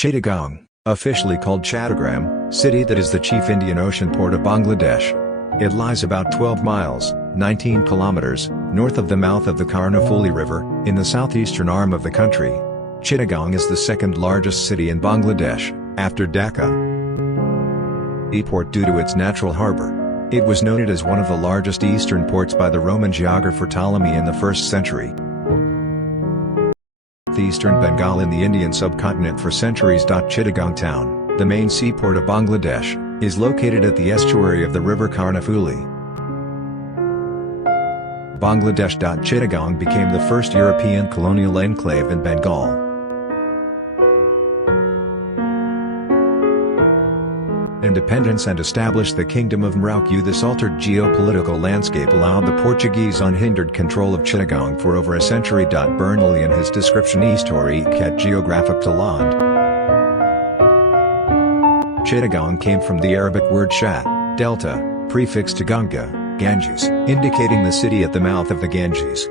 Chittagong, officially called Chittagong, city that is the chief Indian Ocean port of Bangladesh. It lies about 12 miles, 19 kilometers, north of the mouth of the Karnafuli River, in the southeastern arm of the country. Chittagong is the second largest city in Bangladesh, after Dhaka. Port due to its natural harbor. It was noted as one of the largest eastern ports by the Roman geographer Ptolemy in the 1st century. Eastern Bengal in the Indian subcontinent for centuries. Chittagong town, the main seaport of Bangladesh, is located at the estuary of the river Karnafuli. Bangladesh. Chittagong became the first European colonial enclave in Bengal. Independence and established the Kingdom of Morocco. This altered geopolitical landscape allowed the Portuguese unhindered control of Chittagong for over a century. Bernally in his description historique et géographique de l'Inde. Chittagong came from the Arabic word shat, delta, prefix to Ganga, Ganges, indicating the city at the mouth of the Ganges.